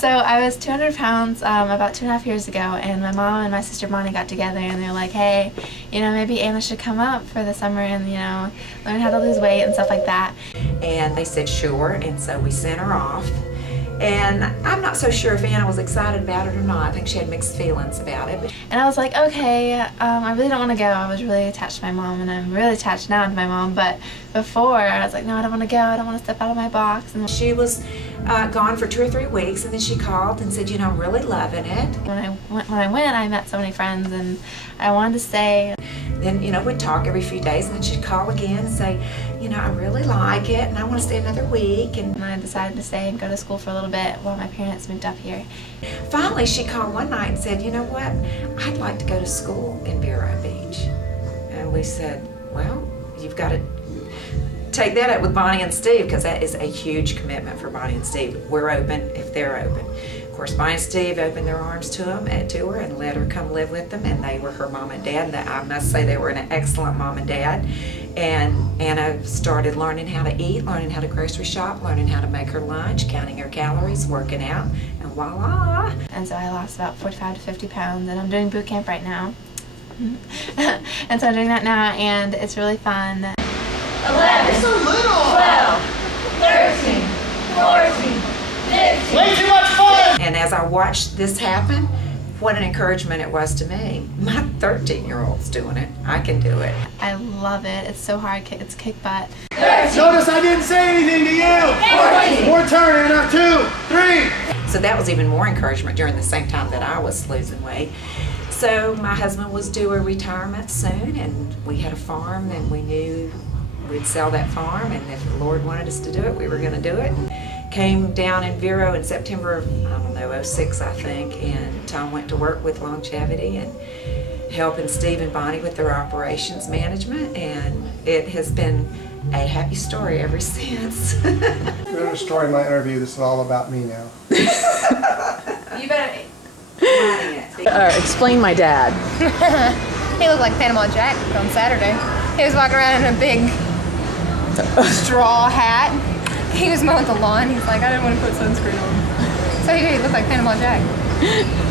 So I was 200 pounds about 2.5 years ago, and my mom and my sister Bonnie got together and they're like, hey, maybe Anna should come up for the summer and, learn how to lose weight and stuff like that. And they said sure, and so we sent her off. And I'm not so sure if Anna was excited about it or not. I think she had mixed feelings about it. And I was like, okay, I really don't want to go. I was really attached to my mom, and I'm really attached now to my mom. But before, I was like, no, I don't want to go. I don't want to step out of my box. And she was gone for 2 or 3 weeks, and then she called and said, I'm really loving it. When I went, I met so many friends, and I wanted to stay. Then, we'd talk every few days, and then she'd call again and say, I really like it, and I want to stay another week. And I decided to stay and go to school for a little bit while my parents moved up here. Finally, she called one night and said, you know what, I'd like to go to school in Vero Beach. And we said, well, you've got to take that up with Bonnie and Steve, because that is a huge commitment for Bonnie and Steve. We're open if they're open. Of course, Bonnie and Steve opened their arms to her and let her come live with them, and they were her mom and dad. And I must say they were an excellent mom and dad. And Anna started learning how to eat, learning how to grocery shop, learning how to make her lunch, counting her calories, working out, and voila! And so I lost about 45 to 50 pounds, and I'm doing boot camp right now. And so I'm doing that now, and it's really fun. 11, it's so little. 12, 13, 14, 15. Way too much fun! And as I watched this happen, what an encouragement it was to me. My 13-year-old's doing it. I can do it. I love it. It's so hard. It's kick butt. 13. Notice I didn't say anything to you. 14. More turn, Anna. 2, 3. So that was even more encouragement during the same time that I was losing weight. So my husband was due a retirement soon, and we had a farm, and we knew we'd sell that farm, and if the Lord wanted us to do it, we were going to do it. And came down in Vero in September of, '06, I think, and Tom went to work with Longevity and helping Steve and Bonnie with their operations management, and it has been a happy story ever since. The story in my interview, this is all about me now. You better explain my dad. He looked like Panama Jack on Saturday. He was walking around in a big straw hat. He was mowing the lawn. He's like, I didn't want to put sunscreen on. So he looked like Panama Jack.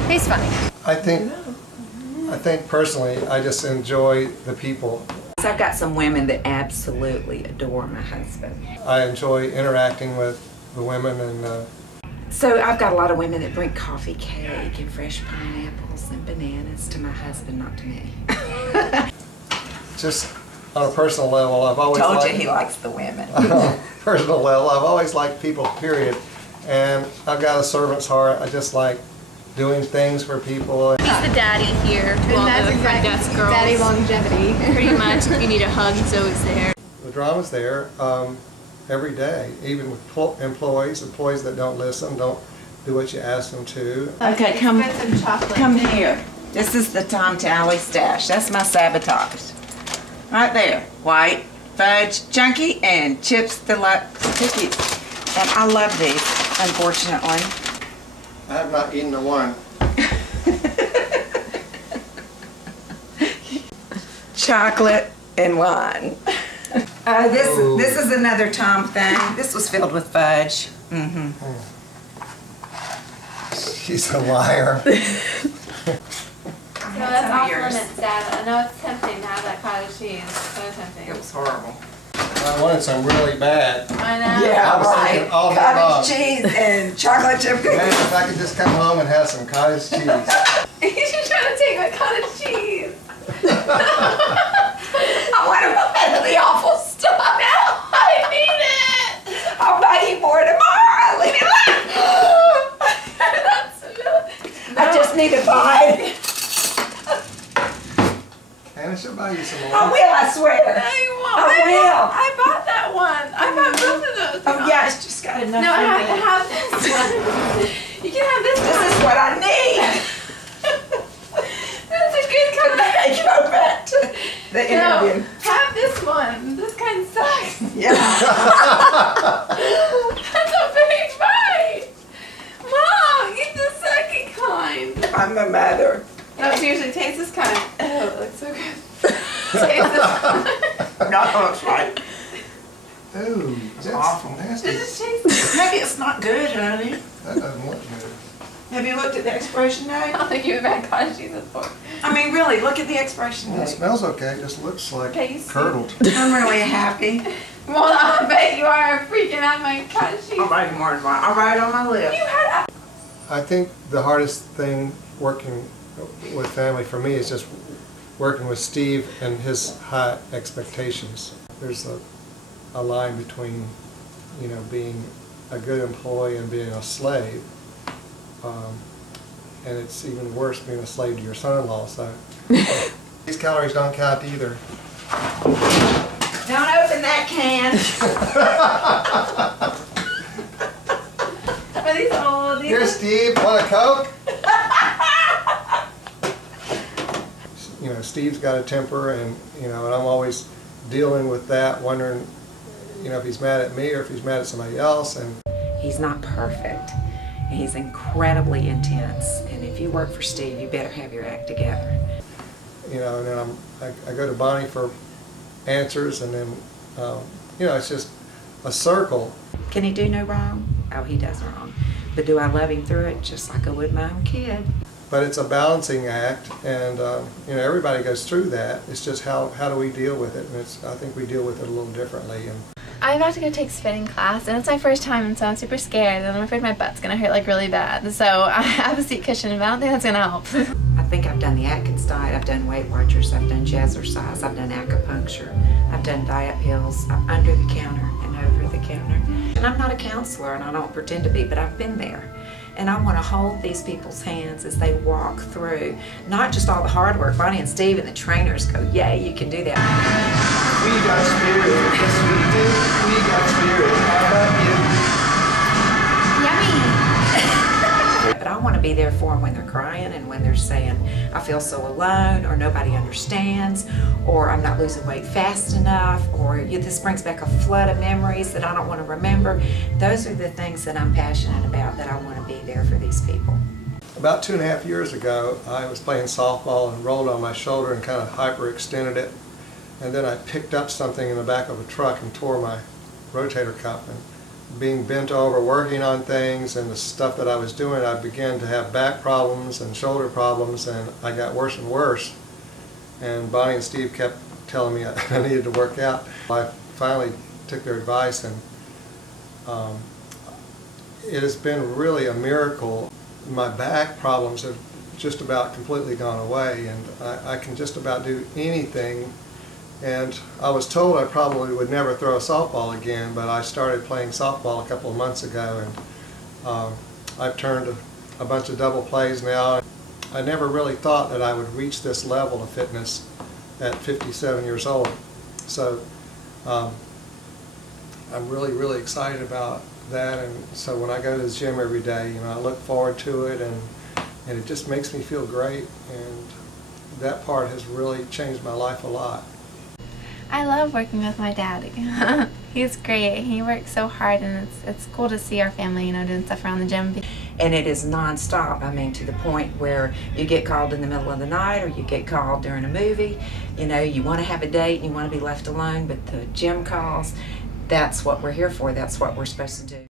He's funny. I think personally, I just enjoy the people. I've got some women that absolutely adore my husband. I enjoy interacting with the women, and so I've got a lot of women that bring coffee cake and fresh pineapples and bananas to my husband, not to me. just on a personal level, I've always told liked, you he likes the women. On a personal level, I've always liked people, period. And I've got a servant's heart. I just like doing things for people. He's the daddy here to all the front desk girls. Daddy Longevity. Pretty much, if you need a hug, he's always there. The drama's there every day, even with employees that don't listen, don't do what you ask them to. Okay, come here. This is the Tom Talley stash. That's my sabotage. Right there. White, fudge, chunky, and Chips Deluxe cookies. And I love these, unfortunately. I have not eaten a one. Chocolate and wine. This is another Tom thing. This was filled with fudge. Mm-hmm. She's a liar. No, that's off limits, Dad. I know it's tempting to have that cottage cheese. It's so tempting. It was horrible. I wanted some really bad. I know. Yeah, I was thinking all day long. Cottage cheese and chocolate chip cookies. Man, if I could just come home and have some cottage cheese. You're trying to take my cottage cheese. I want to go back to the awful stuff. No, I need it. I'll buy you more tomorrow. Leave me alone. I just need to buy it. Anna, she'll buy you some more. I will, I swear. No, you won't. I will. I bought that one. I bought both of those. Oh, yeah, it's just got enough. No, I have for to me. have this one. You can have this one. This is what I need. That's a good kind. Go back to the interview. No, have this one. This kind sucks. Yeah. That's a big bite. Mom, eat the second kind. I'm a mother. No, seriously, taste this kind. Oh, it looks so good. Taste this one. No, it's right. Ooh, that's awful. nasty. Does it taste Maybe it's not good, honey. That doesn't look good. Have you looked at the expiration date? I don't think you've had cottage cheese before. I mean, really, look at the expiration Well, it date. smells okay, it just looks like Tasty. curdled. I'm really happy. Well, I bet you are freaking out my cottage cheese. I'll write more than one. I'll write it on my list. I think the hardest thing working with family for me is just working with Steve and his high expectations. There's a line between, you know, being a good employee and being a slave. And it's even worse being a slave to your son-in-law, so these calories don't count either. Don't open that can. Are these old? Here, Steve, want a Coke? You know, Steve's got a temper, and and I'm always dealing with that, wondering, if he's mad at me or if he's mad at somebody else. And He's not perfect. He's incredibly intense. And if you work for Steve, you better have your act together. and then I go to Bonnie for answers, and then it's just a circle. Can he do no wrong? Oh, he does wrong. But do I love him through it just like I would my own kid? But it's a balancing act, and everybody goes through that. It's just how do we deal with it, and I think we deal with it a little differently. And I'm about to go take spinning class, and it's my first time, and so I'm super scared, and I'm afraid my butt's gonna hurt like really bad. So I have a seat cushion, but I don't think that's gonna help. I think I've done the Atkins diet, I've done Weight Watchers, I've done jazzercise, I've done acupuncture, I've done diet pills, under the counter and over the counter. And I'm not a counselor, and I don't pretend to be, but I've been there. And I want to hold these people's hands as they walk through, not just all the hard work. Bonnie and Steve and the trainers go, yeah, you can do that. We got spirit, yes we do. We got spirit, how about you? But I want to be there for them when they're crying and when they're saying, I feel so alone, or nobody understands, or I'm not losing weight fast enough, or this brings back a flood of memories that I don't want to remember. Those are the things that I'm passionate about, that I want to be there for these people. about 2.5 years ago, I was playing softball and rolled on my shoulder and kind of hyperextended it. And then I picked up something in the back of a truck and tore my rotator cuff. And being bent over, working on things, and the stuff that I was doing, I began to have back problems and shoulder problems, and I got worse and worse. And Bonnie and Steve kept telling me I needed to work out. I finally took their advice, and it has been really a miracle. My back problems have just about completely gone away, and I can just about do anything. And I was told I probably would never throw a softball again, but I started playing softball a couple of months ago, and I've turned a bunch of double plays now. I never really thought that I would reach this level of fitness at 57 years old. So I'm really, really excited about that. And so when I go to the gym every day, I look forward to it, and it just makes me feel great. And that part has really changed my life a lot. I love working with my dad. He's great. He works so hard, and it's cool to see our family, doing stuff around the gym. And it is nonstop. I mean, to the point where you get called in the middle of the night, or you get called during a movie. You want to have a date and you want to be left alone, but the gym calls. That's what we're here for. That's what we're supposed to do.